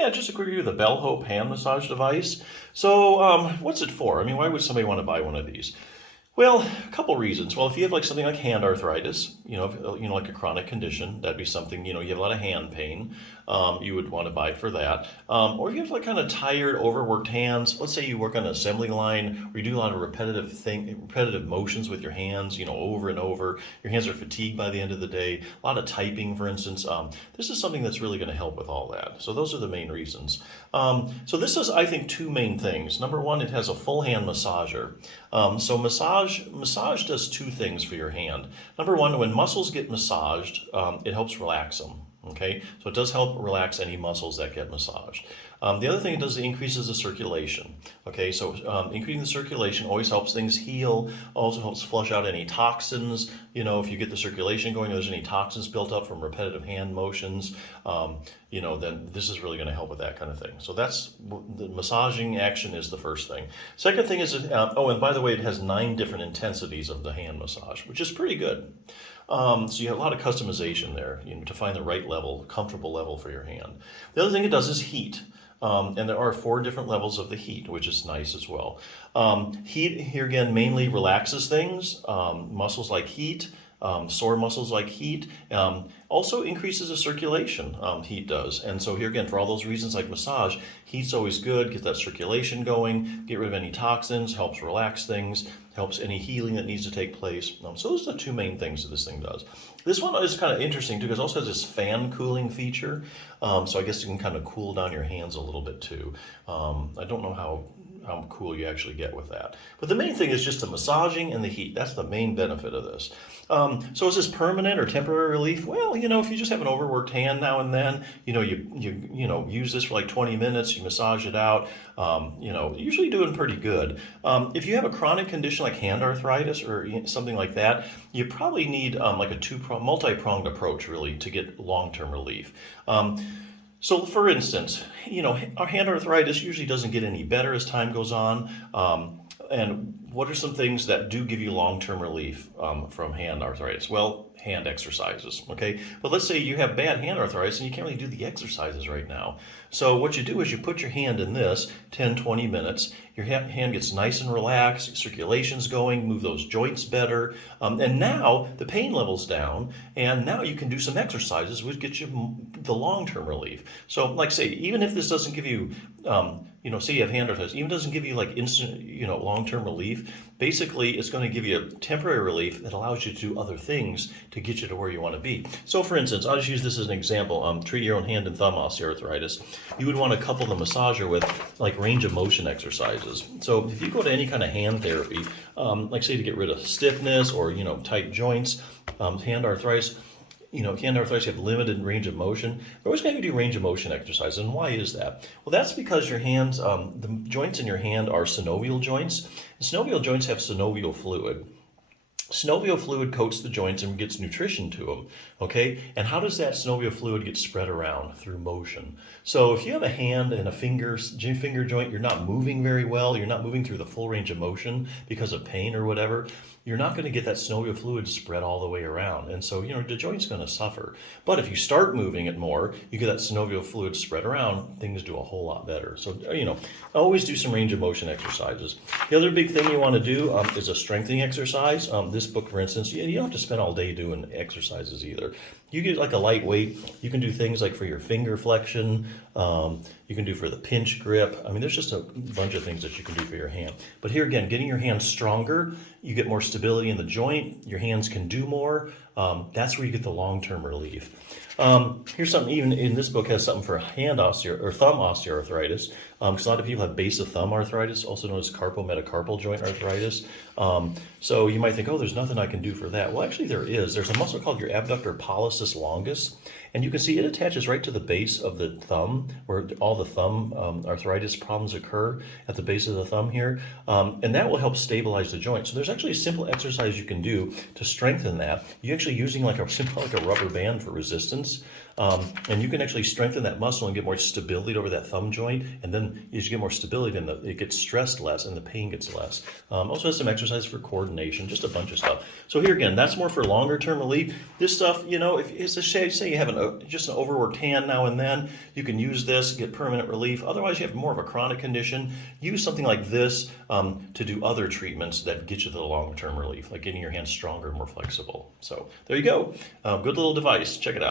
Yeah, just a quick review of the Belhope hand massage device. So, what's it for? I mean, why would somebody want to buy one of these? Well, a couple reasons. Well, if you have like something like hand arthritis, like a chronic condition, that'd be something, you have a lot of hand pain, you would want to buy for that. Or if you have like kind of tired, overworked hands, let's say you work on an assembly line or you do a lot of repetitive motions with your hands, over and over. Your hands are fatigued by the end of the day. A lot of typing, for instance. This is something that's really going to help with all that. So those are the main reasons. So this is, I think, two main things. Number one, it has a full hand massager. So massage does two things for your hand. Number one, when muscles get massaged, it helps relax them. Okay, so it does help relax any muscles that get massaged. The other thing it does is it increases the circulation. Okay, so increasing the circulation always helps things heal, also helps flush out any toxins. If you get the circulation going, if there's any toxins built up from repetitive hand motions, then this is really going to help with that kind of thing. So that's the massaging action is the first thing. Second thing is, and by the way, it has 9 different intensities of the hand massage, which is pretty good. So you have a lot of customization there, to find the right level, comfortable level for your hand. The other thing it does is heat. And there are 4 different levels of the heat, which is nice as well. Heat, here again, mainly relaxes things, muscles like heat, sore muscles like heat, also increases the circulation, heat does. And so here again, for all those reasons like massage, heat's always good, get that circulation going, get rid of any toxins, helps relax things, helps any healing that needs to take place. So those are the 2 main things that this thing does. This one is kind of interesting too, because it also has this fan cooling feature. So I guess you can kind of cool down your hands a little bit too. I don't know how cool you actually get with that. But the main thing is just the massaging and the heat. That's the main benefit of this. So is this permanent or temporary relief? Well, if you just have an overworked hand now and then, you use this for like 20 minutes, you massage it out, usually doing pretty good. If you have a chronic condition like hand arthritis or something like that, you probably need like a multi-pronged approach really to get long-term relief. So for instance, our hand arthritis usually doesn't get any better as time goes on. And what are some things that do give you long-term relief from hand arthritis? Well, hand exercises, okay? But let's say you have bad hand arthritis and you can't really do the exercises right now. So what you do is you put your hand in this 10, 20 minutes. Your hand gets nice and relaxed, circulation's going, move those joints better. And now the pain level's down, and now you can do some exercises which get you the long-term relief. So like say, even if this doesn't give you, say you have hand arthritis, even doesn't give you like instant, long-term relief, basically it's going to give you a temporary relief that allows you to do other things to get you to where you want to be. So for instance, I'll just use this as an example. Treat your own hand and thumb osteoarthritis. You would want to couple the massager with like range of motion exercises. So if you go to any kind of hand therapy, like say to get rid of stiffness or, tight joints, hand arthritis, you have limited range of motion. We're always going to do range of motion exercises. And why is that? Well, that's because your hands, the joints in your hand are synovial joints. And synovial joints have synovial fluid. Synovial fluid coats the joints and gets nutrition to them, okay? And how does that synovial fluid get spread around? Through motion. So if you have a hand and a finger joint, you're not moving very well, you're not moving through the full range of motion because of pain or whatever, you're not going to get that synovial fluid spread all the way around. And so, the joint's going to suffer. But if you start moving it more, you get that synovial fluid spread around, things do a whole lot better. So, always do some range of motion exercises. The other big thing you want to do is a strengthening exercise. This book, for instance, you don't have to spend all day doing exercises either. You get like a lightweight, you can do things like for your finger flexion, you can do for the pinch grip. I mean, there's just a bunch of things that you can do for your hand. But here again, getting your hands stronger, you get more stability in the joint, your hands can do more. That's where you get the long-term relief. Here's something, even in this book has something for thumb osteoarthritis, because a lot of people have base of thumb arthritis, also known as carpometacarpal joint arthritis. So you might think, oh, there's nothing I can do for that. Well, actually there is. There's a muscle called your abductor pollicis longus, and you can see it attaches right to the base of the thumb, where all the thumb arthritis problems occur at the base of the thumb here, and that will help stabilize the joint. So there's actually a simple exercise you can do to strengthen that. You're actually using like a rubber band for resistance. And you can actually strengthen that muscle and get more stability over that thumb joint. And then as you get more stability, then it gets stressed less and the pain gets less. Also has some exercise for coordination, just a bunch of stuff. So here again, that's more for longer term relief. This stuff, you know, if it's a say you have just an overworked hand now and then, you can use this, get permanent relief. Otherwise, you have more of a chronic condition. Use something like this to do other treatments that get you the long term relief, like getting your hands stronger, more flexible. So there you go. Good little device. Check it out.